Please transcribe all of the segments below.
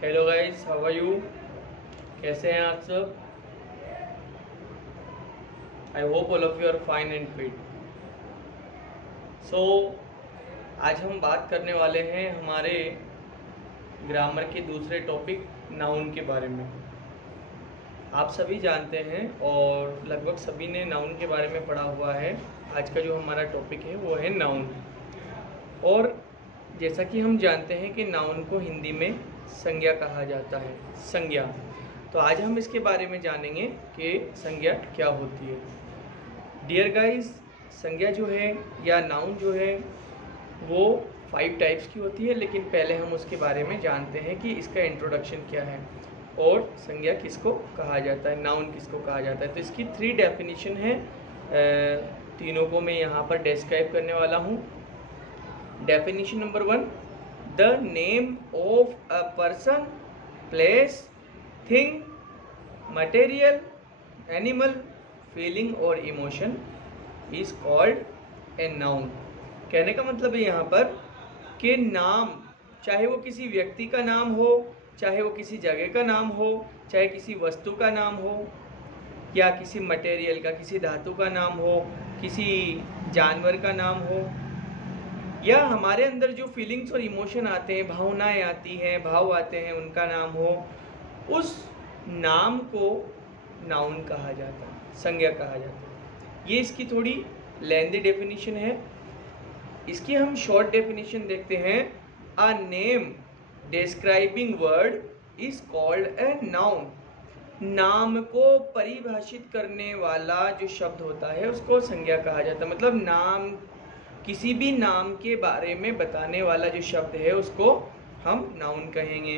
Hello guys, how are you? कैसे हैं आप सब? I hope all of you are fine and fit. So आज हम बात करने वाले हैं हमारे ग्रामर के दूसरे टॉपिक नाउन के बारे में। आप सभी जानते हैं और लगभग सभी ने नाउन के बारे में पढ़ा हुआ है। आज का जो हमारा टॉपिक है वो है नाउन। और जैसा कि हम जानते हैं कि नाउन को हिंदी में संज्ञा कहा जाता है, संज्ञा। तो आज हम इसके बारे में जानेंगे कि संज्ञा क्या होती है। डियर गाइस, संज्ञा जो है या नाउन जो है वो 5 टाइप्स की होती है, लेकिन पहले हम उसके बारे में जानते हैं कि इसका इंट्रोडक्शन क्या है और संज्ञा किसको कहा जाता है, नाउन किसको कहा जाता है। तो इसकी 3 डेफिनेशन है, तीनों को मैं यहाँ पर डिस्क्राइब करने वाला हूँ। Definition number 1, the name of a person, place, thing, material, animal, feeling और emotion is called a noun. कहने का मतलब है यहाँ पर कि नाम, चाहे वो किसी व्यक्ति का नाम हो, चाहे वो किसी जगह का नाम हो, चाहे किसी वस्तु का नाम हो, या किसी मटेरियल का, किसी धातु का नाम हो, किसी जानवर का नाम हो, या हमारे अंदर जो फीलिंग्स और इमोशन आते हैं, भावनाएं आती हैं, भाव आते हैं, उनका नाम हो, उस नाम को नाउन कहा जाता है, संज्ञा कहा जाता है। ये इसकी थोड़ी लेंथी डेफिनेशन है। इसकी हम शॉर्ट डेफिनेशन देखते हैं। A name describing word is called a noun. नाम को परिभाषित करने वाला जो शब्द होता है उसको संज्ञा कहा जाता है। मतलब नाम, किसी भी नाम के बारे में बताने वाला जो शब्द है उसको हम नाउन कहेंगे।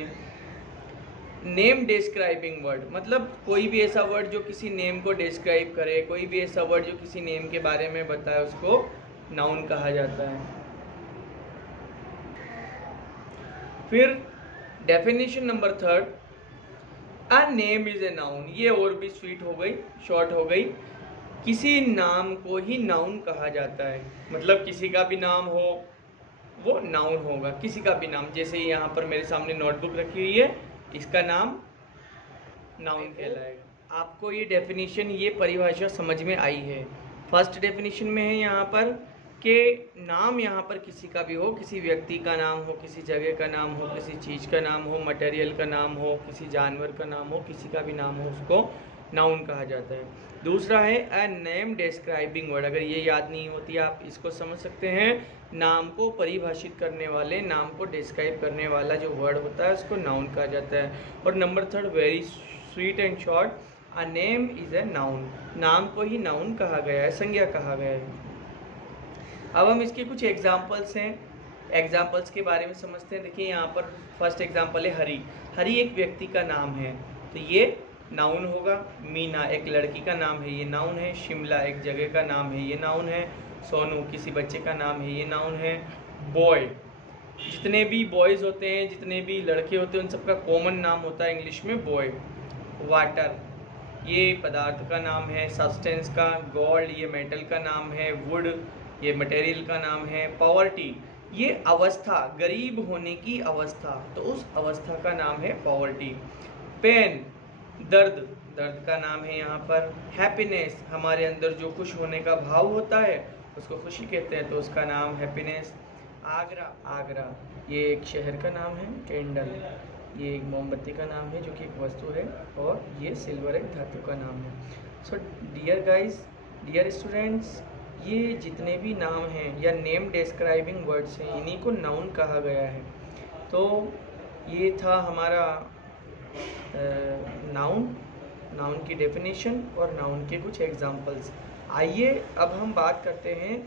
नेम डिस्क्राइबिंग वर्ड मतलब कोई भी ऐसा वर्ड जो किसी नेम को डिस्क्राइब करे, कोई भी ऐसा वर्ड जो किसी नेम के बारे में बताए, उसको नाउन कहा जाता है। फिर definition number 3, a name is a noun. ये और भी स्वीट हो गई, शॉर्ट हो गई। किसी नाम को ही नाउन कहा जाता है। मतलब किसी का भी नाम हो वो नाउन होगा, किसी का भी नाम। जैसे यहाँ पर मेरे सामने नोटबुक रखी हुई है, इसका नाम नाउन कहलाएगा। आपको ये डेफिनेशन, ये परिभाषा समझ में आई है। फर्स्ट डेफिनेशन में है यहाँ पर कि नाम यहाँ पर किसी का भी हो, किसी व्यक्ति का नाम हो, किसी जगह का नाम हो, किसी चीज़ का नाम हो, मटेरियल का नाम हो, किसी जानवर का नाम हो, किसी का भी नाम हो, उसको नाउन कहा जाता है। दूसरा है अ नेम डिस्क्राइबिंग वर्ड। अगर ये याद नहीं होती आप इसको समझ सकते हैं, नाम को परिभाषित करने वाले, नाम को डिस्क्राइब करने वाला जो वर्ड होता है उसको नाउन कहा जाता है। और number 3 very sweet and short, a name is a noun. नाम को ही नाउन कहा गया है, संज्ञा कहा गया है। अब हम इसके कुछ एग्जाम्पल्स हैं, एग्जाम्पल्स के बारे में समझते हैं। देखिए यहाँ पर फर्स्ट एग्जाम्पल है हरी। हरी एक व्यक्ति का नाम है तो ये नाउन होगा। मीना एक लड़की का नाम है, ये नाउन है। शिमला एक जगह का नाम है, ये नाउन है। सोनू किसी बच्चे का नाम है, ये नाउन है। बॉय, जितने भी बॉयज़ होते हैं, जितने भी लड़के होते हैं, उन सबका कॉमन नाम होता है इंग्लिश में बॉय। वाटर ये पदार्थ का नाम है, सब्सटेंस का। गोल्ड ये मेटल का नाम है। वुड ये मटेरियल का नाम है। पॉवर्टी ये अवस्था, गरीब होने की अवस्था, तो उस अवस्था का नाम है पॉवर्टी। पेन दर्द, दर्द का नाम है यहाँ पर। हैप्पीनेस हमारे अंदर जो खुश होने का भाव होता है उसको खुशी कहते हैं, तो उसका नाम हैप्पीनेस। आगरा, आगरा ये एक शहर का नाम है। कैंडल ये एक मोमबत्ती का नाम है जो कि एक वस्तु है। और ये सिल्वर एक धातु का नाम है। So dear guys, dear students, ये जितने भी नाम हैं या नेम डिस्क्राइबिंग वर्ड्स हैं, इन्हीं को नाउन कहा गया है। तो ये था हमारा नाउन, नाउन की डेफिनेशन और नाउन के कुछ एग्जांपल्स। आइए अब हम बात करते हैं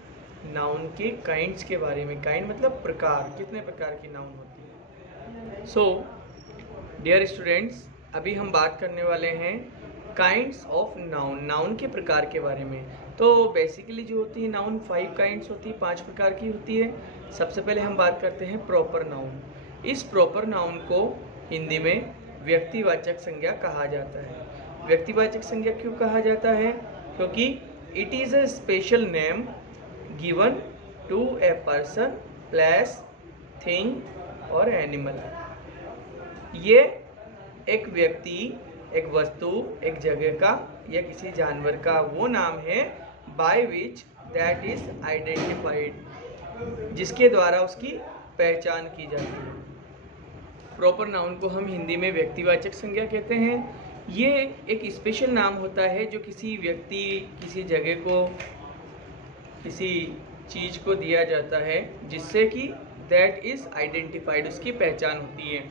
नाउन के काइंड्स के बारे में। काइंड मतलब प्रकार, कितने प्रकार की नाउन होती है। सो डियर स्टूडेंट्स, अभी हम बात करने वाले हैं काइंड्स ऑफ नाउन, नाउन के प्रकार के बारे में। तो बेसिकली जो होती है नाउन 5 काइंड्स होती है, 5 प्रकार की होती है। सबसे पहले हम बात करते हैं प्रॉपर नाउन। इस प्रॉपर नाउन को हिंदी में व्यक्तिवाचक संज्ञा कहा जाता है। व्यक्तिवाचक संज्ञा क्यों कहा जाता है? क्योंकि it is a special name given to a person, place, thing और एनिमल। ये एक व्यक्ति, एक वस्तु, एक जगह का या किसी जानवर का वो नाम है by which that is identified, जिसके द्वारा उसकी पहचान की जाती है। प्रॉपर नाउन को हम हिंदी में व्यक्तिवाचक संज्ञा कहते हैं। ये एक स्पेशल नाम होता है जो किसी व्यक्ति, किसी जगह को, किसी चीज़ को दिया जाता है जिससे कि दैट इज़ आइडेंटिफाइड, उसकी पहचान होती है।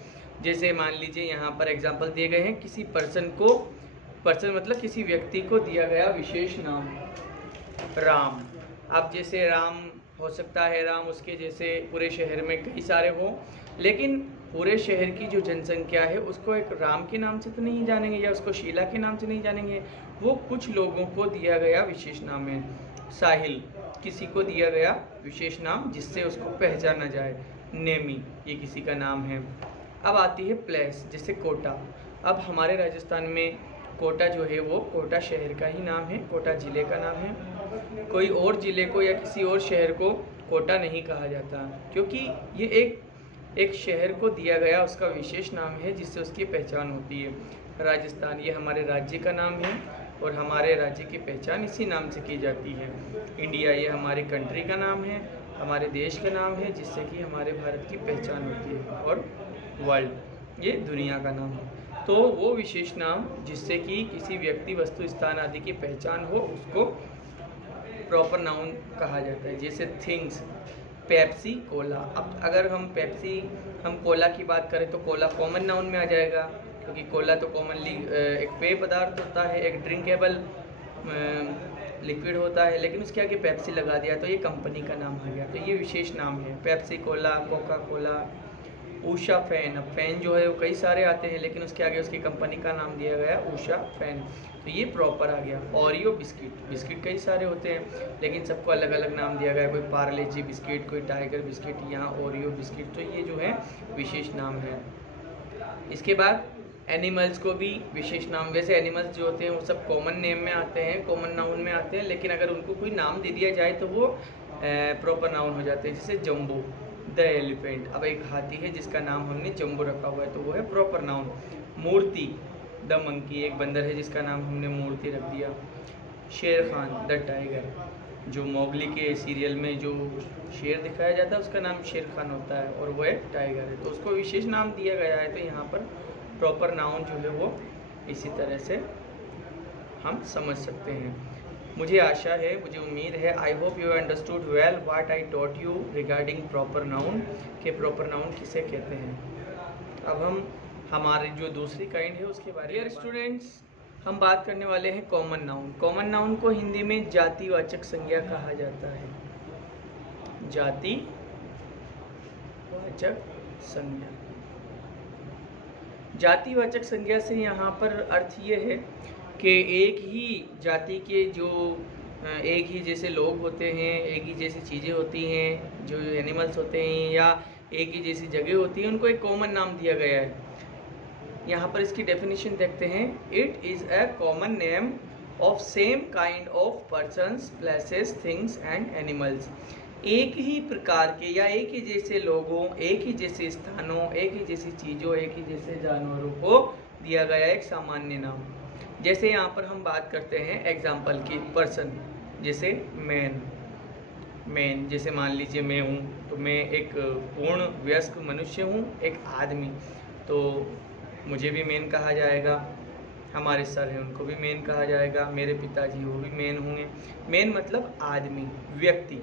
जैसे मान लीजिए यहाँ पर एग्जांपल दिए गए हैं, किसी पर्सन को, पर्सन मतलब किसी व्यक्ति को दिया गया विशेष नाम राम। अब जैसे राम हो सकता है, राम उसके जैसे पूरे शहर में कई सारे हो, लेकिन पूरे शहर की जो जनसंख्या है उसको एक राम के नाम से तो नहीं जानेंगे या उसको शीला के नाम से नहीं जानेंगे, वो कुछ लोगों को दिया गया विशेष नाम है। साहिल, किसी को दिया गया विशेष नाम जिससे उसको पहचाना जाए। नेमी, ये किसी का नाम है। अब आती है प्लेस, जैसे कोटा। अब हमारे राजस्थान में कोटा जो है वो कोटा शहर का ही नाम है, कोटा ज़िले का नाम है। कोई और ज़िले को या किसी और शहर को कोटा नहीं कहा जाता, क्योंकि ये एक शहर को दिया गया उसका विशेष नाम है जिससे उसकी पहचान होती है। राजस्थान ये हमारे राज्य का नाम है और हमारे राज्य की पहचान इसी नाम से की जाती है। इंडिया ये हमारी कंट्री का नाम है, हमारे देश का नाम है जिससे कि हमारे भारत की पहचान होती है। और वर्ल्ड ये दुनिया का नाम है। तो वो विशेष नाम जिससे कि किसी व्यक्ति, वस्तु, स्थान आदि की पहचान हो उसको प्रॉपर नाउन कहा जाता है। जैसे थिंग्स, पेप्सी, कोला। अब अगर हम कोला की बात करें तो कोला कॉमन नाउन में आ जाएगा, क्योंकि कोला तो कॉमनली एक पेय पदार्थ होता है, एक ड्रिंकेबल लिक्विड होता है, लेकिन उसके आगे पेप्सी लगा दिया तो ये कंपनी का नाम आ गया, तो ये विशेष नाम है। Pepsi, cola, Coca Cola. Usha fan, अब फैन जो है वो कई सारे आते हैं लेकिन उसके आगे उसकी कंपनी का नाम दिया गया उषा फैन, तो ये प्रॉपर आ गया। ओरियो बिस्किट, बिस्किट कई सारे होते हैं लेकिन सबको अलग अलग नाम दिया गया, कोई पार्ले जी बिस्किट, कोई टाइगर बिस्किट, यहाँ ओरियो बिस्किट, तो ये जो है विशेष नाम है। इसके बाद एनिमल्स को भी विशेष नाम, वैसे एनिमल्स जो होते हैं वो सब कॉमन नेम में आते हैं, कॉमन नाउन में आते हैं, लेकिन अगर उनको कोई नाम दे दिया जाए तो वो प्रॉपर नाउन हो जाते हैं। जैसे जम्बो, द एलिफेंट। अब एक हाथी है जिसका नाम हमने जम्बो रखा हुआ है तो वो है proper noun. Murti, the monkey, एक बंदर है जिसका नाम हमने मूर्ति रख दिया। शेर खान, द टाइगर, जो मोगली के सीरियल में जो शेर दिखाया जाता है उसका नाम शेर खान होता है और वो एक टाइगर है, तो उसको विशेष नाम दिया गया है। तो यहाँ पर प्रॉपर नाउन जो है वो इसी तरह से हम समझ सकते हैं। मुझे आशा है, मुझे उम्मीद है, I hope you understood well what I taught you regarding proper noun, के प्रॉपर नाउन किसे कहते हैं। अब हम हमारी जो दूसरी काइंड है उसके बारे में स्टूडेंट्स हम बात करने वाले हैं कॉमन नाउन। कॉमन नाउन को हिंदी में जातिवाचक संज्ञा कहा जाता है। जातिवाचक संज्ञा, जातिवाचक संज्ञा से यहाँ पर अर्थ ये है कि एक ही जाति के जो एक ही जैसे लोग होते हैं, एक ही जैसी चीज़ें होती हैं, जो एनिमल्स होते हैं या एक ही जैसी जगह होती है, उनको एक कॉमन नाम दिया गया है। यहाँ पर इसकी डेफिनेशन देखते हैं। It is a common name of same kind of persons, places, things and animals. एक ही प्रकार के या एक ही जैसे लोगों, एक ही जैसे स्थानों, एक ही जैसी चीज़ों, एक ही जैसे जानवरों को दिया गया एक सामान्य नाम। जैसे यहाँ पर हम बात करते हैं एग्जाम्पल की, पर्सन, जैसे मैन, जैसे मान लीजिए मैं हूँ तो मैं एक पूर्ण वयस्क मनुष्य हूँ, एक आदमी, तो मुझे भी मैन कहा जाएगा। हमारे सर हैं उनको भी मैन कहा जाएगा, मेरे पिताजी वो भी मैन होंगे। मैन मतलब आदमी, व्यक्ति।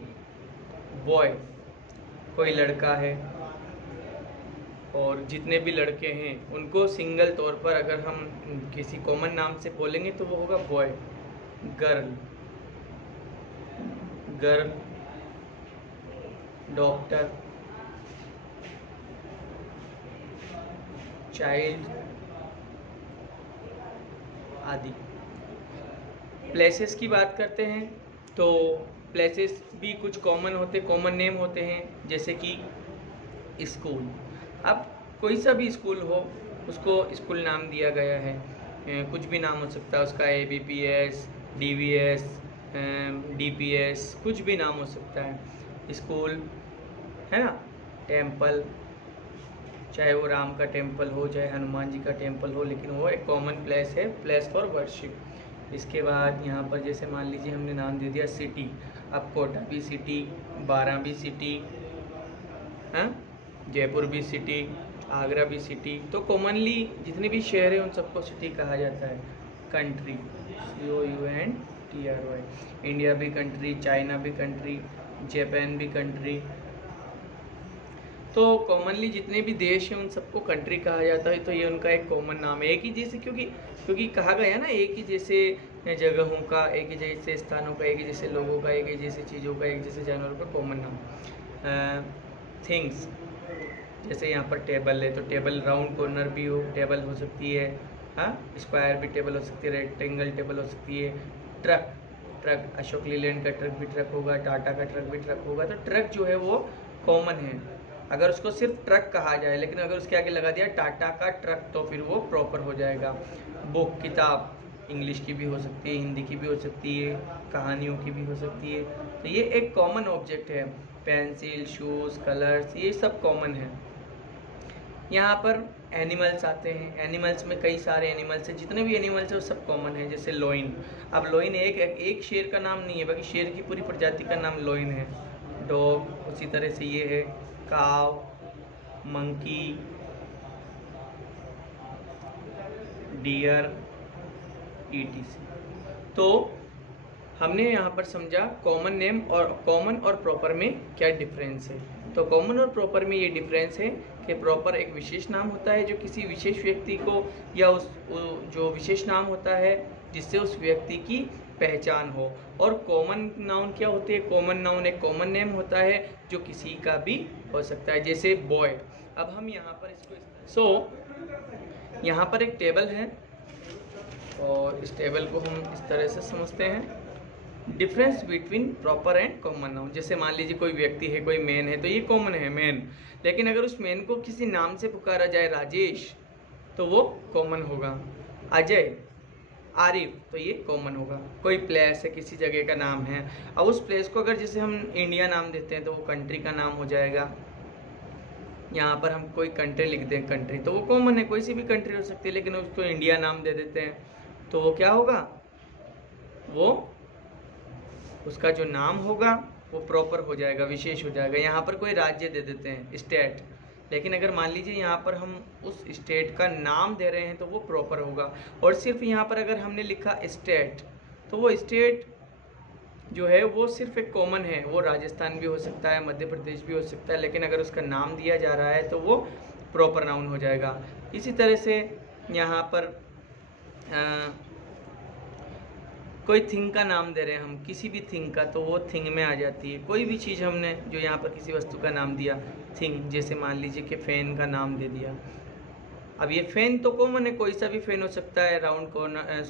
बॉय, कोई लड़का है, और जितने भी लड़के हैं उनको सिंगल तौर पर अगर हम किसी कॉमन नाम से बोलेंगे तो वो होगा बॉय। गर्ल, डॉक्टर, चाइल्ड आदि। प्लेसेस की बात करते हैं तो प्लेसेस भी कुछ कॉमन होते, कॉमन नेम होते हैं, जैसे कि स्कूल। अब कोई सा भी स्कूल हो उसको स्कूल नाम दिया गया है, कुछ भी नाम हो सकता है उसका, ABPS, DVS, DPS, कुछ भी नाम हो सकता है। स्कूल है ना, टेम्पल, चाहे वो राम का टेम्पल हो, चाहे हनुमान जी का टेम्पल हो, लेकिन वो एक कॉमन प्लेस है, प्लेस फॉर वर्शिप। इसके बाद यहाँ पर जैसे मान लीजिए हमने नाम दे दिया सिटी, अब कोटा भी सिटी, बारां भी सिटी, हाँ, जयपुर भी सिटी, आगरा भी सिटी। तो कॉमनली जितने भी शहर हैं उन सबको सिटी कहा जाता है। कंट्री, COUNTRY, इंडिया भी कंट्री, चाइना भी कंट्री, जापान भी कंट्री। तो कॉमनली जितने भी देश हैं उन सबको कंट्री कहा जाता है। तो ये उनका एक कॉमन नाम है, एक ही जैसे, क्योंकि कहा गया ना, एक ही जैसे जगहों का, एक ही जैसे स्थानों का, एक ही जैसे लोगों का, एक ही जैसे चीज़ों का, एक जैसे जानवरों का कॉमन नाम। थिंग्स, जैसे यहाँ पर टेबल है, तो टेबल राउंड कॉर्नर भी टेबल हो सकती है, हाँ, स्क्वायर भी टेबल हो सकती है, रेक्टेंगल टेबल हो सकती है। ट्रक, अशोक लीलैंड का ट्रक भी ट्रक होगा, टाटा का ट्रक भी ट्रक होगा। तो ट्रक जो है वो कॉमन है अगर उसको सिर्फ ट्रक कहा जाए, लेकिन अगर उसके आगे लगा दिया टाटा का ट्रक तो फिर वो प्रॉपर हो जाएगा। बुक, किताब, इंग्लिश की भी हो सकती है, हिंदी की भी हो सकती है, कहानियों की भी हो सकती है। तो ये एक कॉमन ऑब्जेक्ट है। पेंसिल, शूज़, कलर्स, ये सब कॉमन है। यहाँ पर एनिमल्स आते हैं। एनिमल्स में कई सारे एनिमल्स हैं, जितने भी एनिमल्स हैं वो सब कॉमन है। जैसे लोइन, अब लोइन एक शेर का नाम नहीं है, बाकी शेर की पूरी प्रजाति का नाम लोइन है। डॉग, उसी तरह से ये है। काव, मंकी, डियर, ETC। तो हमने यहाँ पर समझा कॉमन नेम और कॉमन और प्रॉपर में क्या डिफरेंस है। तो कॉमन और प्रॉपर में ये डिफरेंस है कि प्रॉपर एक विशेष नाम होता है जो किसी विशेष व्यक्ति को, या जो विशेष नाम होता है जिससे उस व्यक्ति की पहचान हो। और कॉमन नाउन क्या होते हैं? कॉमन नाउन एक कॉमन नेम होता है जो किसी का भी हो सकता है, जैसे बॉय। अब हम यहाँ पर इसको यहाँ पर एक टेबल है और इस टेबल को हम इस तरह से समझते हैं। Difference between proper and common noun. जैसे मान लीजिए कोई व्यक्ति है, कोई मैन है, तो ये कॉमन है मैन, लेकिन अगर उस मैन को किसी नाम से पुकारा जाए, राजेश, तो वो कॉमन होगा। अजय, आरिफ, तो ये कॉमन होगा। कोई प्लेस है, किसी जगह का नाम है, अब उस प्लेस को अगर जैसे हम इंडिया नाम देते हैं तो वो कंट्री का नाम हो जाएगा। यहाँ पर हम कोई कंट्री लिख दें कंट्री, तो वो कॉमन है, कोई सी भी कंट्री हो सकती है, लेकिन उसको इंडिया नाम दे देते हैं तो वो क्या होगा? वो उसका जो नाम होगा वो प्रॉपर हो जाएगा, विशेष हो जाएगा। यहाँ पर कोई राज्य दे देते हैं, स्टेट, लेकिन अगर मान लीजिए यहाँ पर हम उस स्टेट का नाम दे रहे हैं तो वो प्रॉपर होगा। और सिर्फ यहाँ पर अगर हमने लिखा स्टेट, तो वो स्टेट जो है वो सिर्फ एक कॉमन है, वो राजस्थान भी हो सकता है, मध्य प्रदेश भी हो सकता है, लेकिन अगर उसका नाम दिया जा रहा है तो वो प्रॉपर नाउन हो जाएगा। इसी तरह से यहाँ पर कोई थिंग का नाम दे रहे हैं हम, किसी भी थिंग का, तो वो थिंग में आ जाती है। कोई भी चीज़ हमने जो यहाँ पर किसी वस्तु का नाम दिया थिंग, जैसे मान लीजिए कि फ़ैन का नाम दे दिया। अब ये फ़ैन तो कॉमन है, कोई सा भी फ़ैन हो सकता है, राउंड कॉर्नर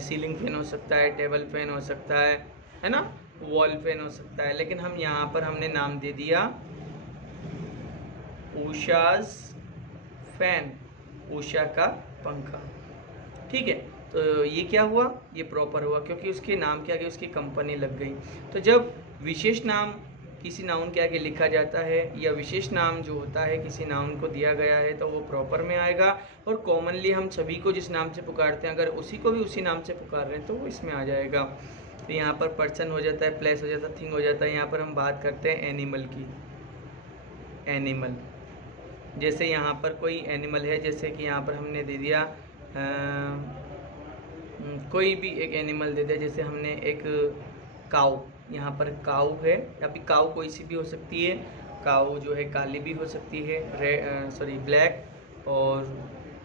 सीलिंग फ़ैन हो सकता है, टेबल फ़ैन हो सकता है ना, वॉल फ़ैन हो सकता है। लेकिन हम यहाँ पर हमने नाम दे दिया उषाज फ़ैन, उषा का पंखा, ठीक है। तो ये क्या हुआ? ये प्रॉपर हुआ, क्योंकि उसके नाम के आगे उसकी कंपनी लग गई। तो जब विशेष नाम किसी नाउन के आगे लिखा जाता है, या विशेष नाम जो होता है किसी नाउन को दिया गया है, तो वो प्रॉपर में आएगा। और कॉमनली हम सभी को जिस नाम से पुकारते हैं, अगर उसी को भी उसी नाम से पुकार रहे हैं तो वो इसमें आ जाएगा। तो यहाँ पर पर्सन हो जाता है, प्लेस हो जाता है, थिंग हो जाता है। यहाँ पर हम बात करते हैं एनिमल की। एनिमल, जैसे यहाँ पर कोई एनिमल है, जैसे कि यहाँ पर हमने दे दिया कोई भी एक एनिमल दे दिया, जैसे हमने एक काऊ, यहाँ पर काऊ है, या फिर काऊ कोई सी भी हो सकती है। काऊ जो है काली भी हो सकती है, ब्लैक, और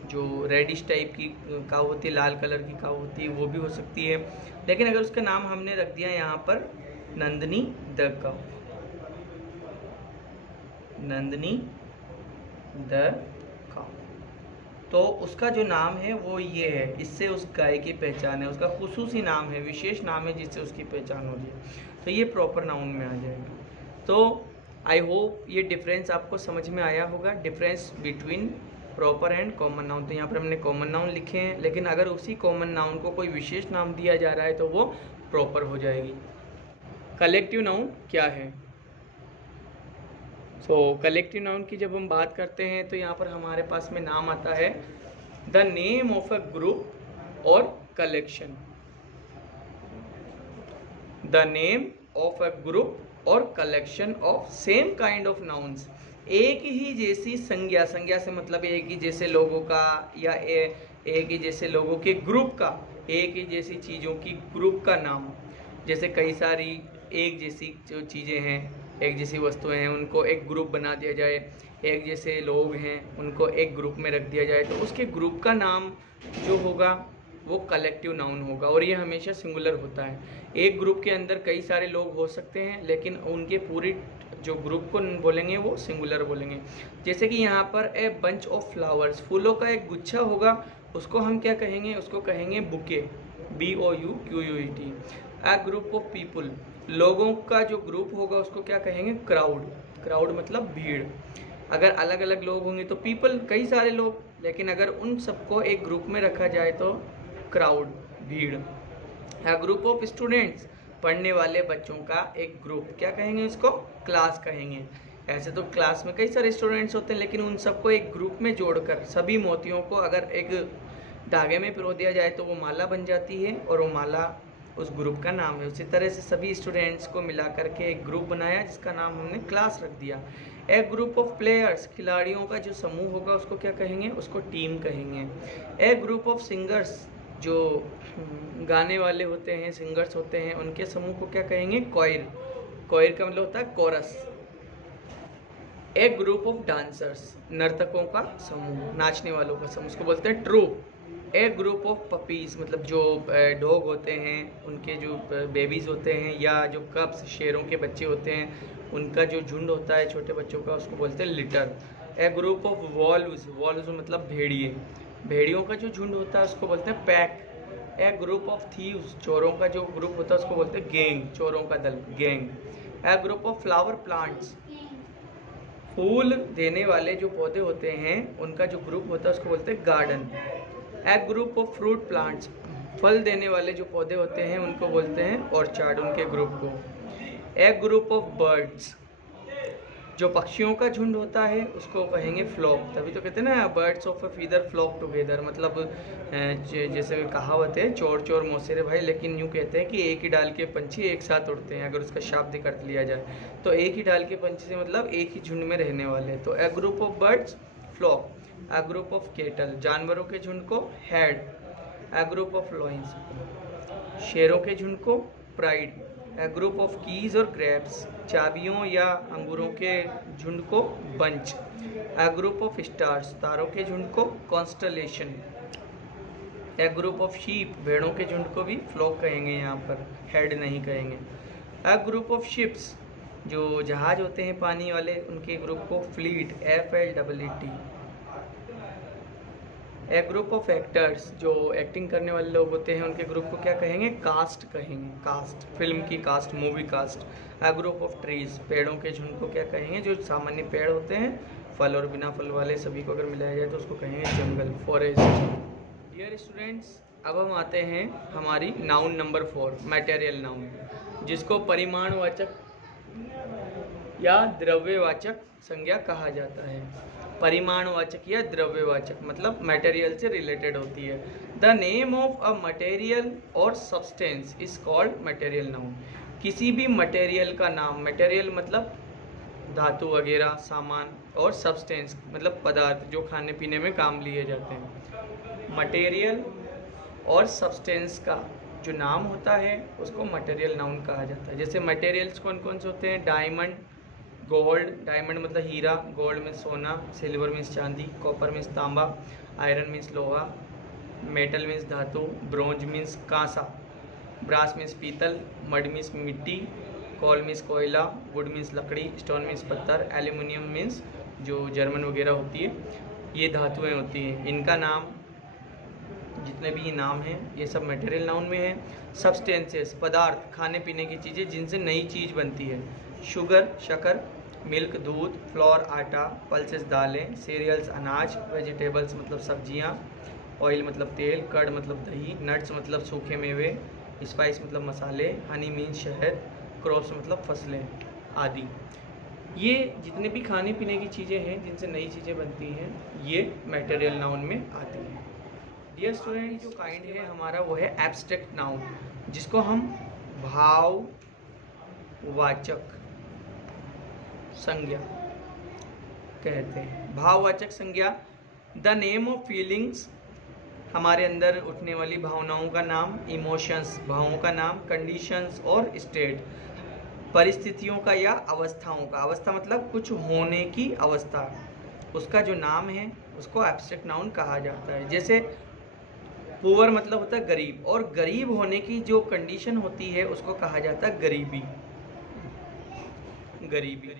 जो रेडिश टाइप की काऊ होती है, लाल कलर की काऊ होती है, वो भी हो सकती है। लेकिन अगर उसका नाम हमने रख दिया यहाँ पर Nandini the cow, Nandini the cow, तो उसका जो नाम है वो ये है, इससे उस गाय की पहचान है, उसका खुसूसी नाम है, विशेष नाम है जिससे उसकी पहचान होगी, तो ये प्रॉपर नाउन में आ जाएगा। तो आई होप ये डिफरेंस आपको समझ में आया होगा, difference between proper and common noun. तो यहाँ पर हमने कॉमन नाउन लिखे हैं, लेकिन अगर उसी कॉमन नाउन को कोई विशेष नाम दिया जा रहा है तो वो प्रॉपर हो जाएगी। कलेक्टिव नाउन क्या है? सो कलेक्टिव नाउन की जब हम बात करते हैं तो यहाँ पर हमारे पास में नाम आता है the name of a group और collection. The name of a group और collection of same kind of nouns. एक ही जैसी संज्ञा, संज्ञा से मतलब एक ही जैसे लोगों का या एक ही जैसे लोगों के ग्रुप का, एक ही जैसी चीज़ों की ग्रुप का नाम। जैसे कई सारी एक जैसी जो चीज़ें हैं, एक जैसी वस्तुएं हैं, उनको एक ग्रुप बना दिया जाए, एक जैसे लोग हैं उनको एक ग्रुप में रख दिया जाए, तो उसके ग्रुप का नाम जो होगा वो कलेक्टिव नाउन होगा, और ये हमेशा सिंगुलर होता है। एक ग्रुप के अंदर कई सारे लोग हो सकते हैं, लेकिन उनके पूरी जो ग्रुप को बोलेंगे वो सिंगुलर बोलेंगे। जैसे कि यहाँ पर ए बंच ऑफ फ्लावर्स, फूलों का एक गुच्छा होगा, उसको हम क्या कहेंगे? उसको कहेंगे bouquet, BOUQUET। A group of people, लोगों का जो ग्रुप होगा उसको क्या कहेंगे? क्राउड। क्राउड मतलब भीड़। अगर अलग अलग लोग होंगे तो पीपल, कई सारे लोग, लेकिन अगर उन सबको एक ग्रुप में रखा जाए तो क्राउड, भीड़। ए ग्रुप ऑफ स्टूडेंट्स, पढ़ने वाले बच्चों का एक ग्रुप, क्या कहेंगे इसको? क्लास कहेंगे। ऐसे तो क्लास में कई सारे स्टूडेंट्स होते हैं, लेकिन उन सबको एक ग्रुप में जोड़कर सभी मोतियों को अगर एक धागे में पिरो दिया जाए तो वो माला बन जाती है, और वो माला उस ग्रुप का नाम है। उसी तरह से सभी स्टूडेंट्स को मिला करके एक ग्रुप बनाया जिसका नाम हमने क्लास रख दिया। ए ग्रुप ऑफ प्लेयर्स, खिलाड़ियों का जो समूह होगा उसको क्या कहेंगे? उसको टीम कहेंगे। ए ग्रुप ऑफ सिंगर्स, जो गाने वाले होते हैं, सिंगर्स होते हैं, उनके समूह को क्या कहेंगे? कॉयर। कॉयर का मतलब होता है chorus. A group of dancers, नर्तकों का समूह, नाचने वालों का समूह, उसको बोलते हैं troupe. A group of puppies, मतलब जो डॉग होते हैं उनके जो बेबीज होते हैं, या जो कब्स, शेरों के बच्चे होते हैं, उनका जो झुंड होता है छोटे बच्चों का, उसको बोलते हैं litre. A group of valves, valves मतलब भेड़िए, भेड़ियों का जो झुंड होता है उसको बोलते हैं pack. A group of thieves, चोरों का जो ग्रुप होता है उसको बोलते हैं गैंग, चोरों का दल, gang. A group of flower plants, फूल देने वाले जो पौधे होते हैं उनका जो ग्रुप होता है उसको बोलते हैं garden. A group of fruit plants, फल देने वाले जो पौधे होते हैं उनको बोलते हैं ऑर्चार्ड, उनके ग्रुप को। ए ग्रुप ऑफ बर्ड्स, जो पक्षियों का झुंड होता है उसको कहेंगे फ्लॉक। तभी तो कहते हैं ना birds of a feather flock together, मतलब जैसे कहावत है चोर चोर मौसेरे भाई, लेकिन यूँ कहते हैं कि एक ही डाल के पंछी एक साथ उड़ते हैं, अगर उसका शाब्दिक अर्थ लिया जाए तो एक ही डाल के पंछी से मतलब एक ही झुंड में रहने वाले। तो a group of birds flock. A group of cattle, जानवरों के झुंड को herd. A group of lions, शेरों के झुंड को pride. A group of keys और ग्रेप्स, चाबियों या अंगूरों के झुंड को bunch. A group of stars, तारों के झुंड को constellation. A group of sheep, भेड़ों के झुंड को भी फ्लॉक कहेंगे, यहाँ पर हेड नहीं कहेंगे। ए ग्रुप ऑफ शिप्स, जो जहाज होते हैं पानी वाले, उनके ग्रुप को fleet, FLEET। A group of actors, जो एक्टिंग करने वाले लोग होते हैं उनके ग्रुप को क्या कहेंगे? कास्ट कहेंगे, कास्ट, फिल्म की cast, movie cast. A group of trees, पेड़ों के झुंड को क्या कहेंगे? जो सामान्य पेड़ होते हैं, फल और बिना फल वाले, सभी को अगर मिलाया जाए तो उसको कहेंगे जंगल, फॉरेस्ट। डियर स्टूडेंट्स, अब हम आते हैं हमारी नाउन नंबर 4, मटेरियल नाउन, जिसको परिमाणवाचक या द्रव्यवाचक संज्ञा कहा जाता है। परिमाणवाचक या द्रव्यवाचक मतलब मटेरियल से रिलेटेड होती है। The name of a material और substance is called material noun. किसी भी मटेरियल का नाम, मटेरियल मतलब धातु वगैरह सामान, और सब्सटेंस मतलब पदार्थ जो खाने पीने में काम लिए जाते हैं। मटेरियल और सब्सटेंस का जो नाम होता है उसको मटेरियल नाउन कहा जाता है। जैसे मटेरियल्स कौन कौन से होते हैं? डायमंड, गोल्ड, डायमंड मतलब हीरा, गोल्ड मीन्स सोना, सिल्वर मीन्स चांदी, कॉपर मीन्स तांबा, आयरन मीन्स लोहा, मेटल मीन्स धातु, ब्रोंज मीन्स कांसा, ब्रास मीन्स पीतल, मड मीन्स मिट्टी, कोल मीन्स कोयला, वुड मीन्स लकड़ी, स्टोन मीन्स पत्थर, एल्यूमिनियम मीन्स जो जर्मन वगैरह होती है, ये धातुएं होती हैं। इनका नाम, जितने भी ये नाम हैं ये सब मटेरियल नाउन में है। सब्सटेंसेस, पदार्थ, खाने पीने की चीज़ें जिनसे नई चीज़ बनती है। शुगर, शक्कर, मिल्क, दूध, फ्लोर, आटा, पल्सेस, दालें, सीरियल्स, अनाज, वेजिटेबल्स मतलब सब्जियां, ऑयल मतलब तेल, कर्ड मतलब दही, नट्स मतलब सूखे मेवे, स्पाइस मतलब मसाले, हनी मीन्स शहद, क्रॉप्स मतलब फसलें आदि। ये जितने भी खाने पीने की चीज़ें हैं जिनसे नई चीज़ें बनती हैं ये मटेरियल नाउन में आती हैं। डियर स्टूडेंट, जो काइंड है हमारा वो है एब्स्ट्रैक्ट नाउन, जिसको हम भाववाचक संज्ञा कहते हैं। भाववाचक संज्ञा द नेम ऑफ फीलिंग्स, हमारे अंदर उठने वाली भावनाओं का नाम, इमोशंस भावों का नाम, कंडीशंस और स्टेट परिस्थितियों का या अवस्थाओं का, अवस्था मतलब कुछ होने की अवस्था, उसका जो नाम है उसको एब्स्ट्रैक्ट नाउन कहा जाता है। जैसे पुअर मतलब होता है गरीब, और गरीब होने की जो कंडीशन होती है उसको कहा जाता है गरीबी। गरीबी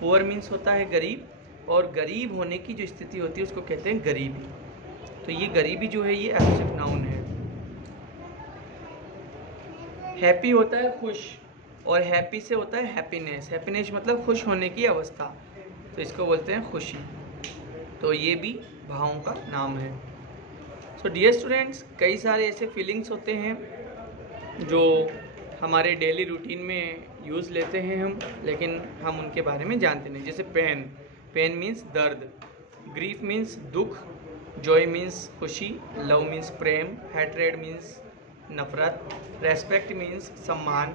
पुअर मीन्स होता है गरीब, और गरीब होने की जो स्थिति होती है उसको कहते हैं गरीबी। तो ये गरीबी जो है ये एब्स्ट्रैक्ट नाउन है। हैप्पी होता है खुश, और हैप्पी से होता है हैप्पीनेस, हैप्पीनेस मतलब खुश होने की अवस्था, तो इसको बोलते हैं खुशी। तो ये भी भावों का नाम है। सो डियर स्टूडेंट्स, कई सारे ऐसे फीलिंग्स होते हैं जो हमारे डेली रूटीन में यूज़ लेते हैं हम, लेकिन हम उनके बारे में जानते नहीं। जैसे पेन, पेन मीन्स दर्द, ग्रीफ मीन्स दुख, जॉय मीन्स खुशी, लव मीन्स प्रेम, हैट्रेड मीन्स नफरत, रेस्पेक्ट मीन्स सम्मान,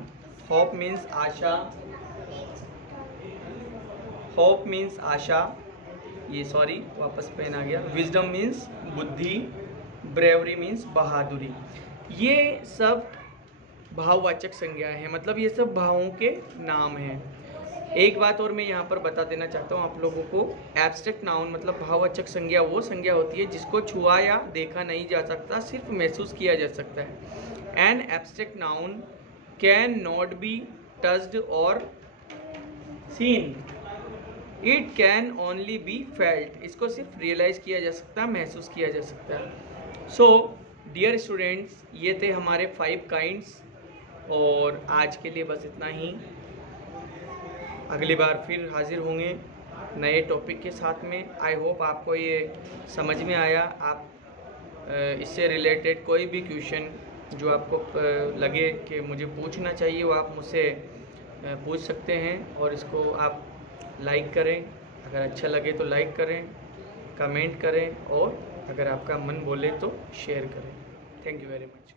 होप मीन्स आशा, होप मीन्स आशा, ये सॉरी वापस पेन आ गया, विजडम मीन्स बुद्धि, ब्रेवरी मीन्स बहादुरी। ये सब भाववाचक संज्ञाएं हैं, मतलब ये सब भावों के नाम हैं। एक बात और मैं यहाँ पर बता देना चाहता हूँ आप लोगों को, एब्स्ट्रैक्ट नाउन मतलब भाववाचक संज्ञा वो संज्ञा होती है जिसको छुआ या देखा नहीं जा सकता, सिर्फ महसूस किया जा सकता है। An abstract noun can not be touched और seen, it can only be felt, इसको सिर्फ रियलाइज किया जा सकता है, महसूस किया जा सकता है। सो डियर स्टूडेंट्स, ये थे हमारे 5 काइंड्स, और आज के लिए बस इतना ही। अगली बार फिर हाजिर होंगे नए टॉपिक के साथ में। आई होप आपको ये समझ में आया। आप इससे रिलेटेड कोई भी क्वेश्चन जो आपको लगे कि मुझे पूछना चाहिए वो आप मुझसे पूछ सकते हैं, और इसको आप लाइक करें, अगर अच्छा लगे तो लाइक करें, कमेंट करें, और अगर आपका मन बोले तो शेयर करें। Thank you very much.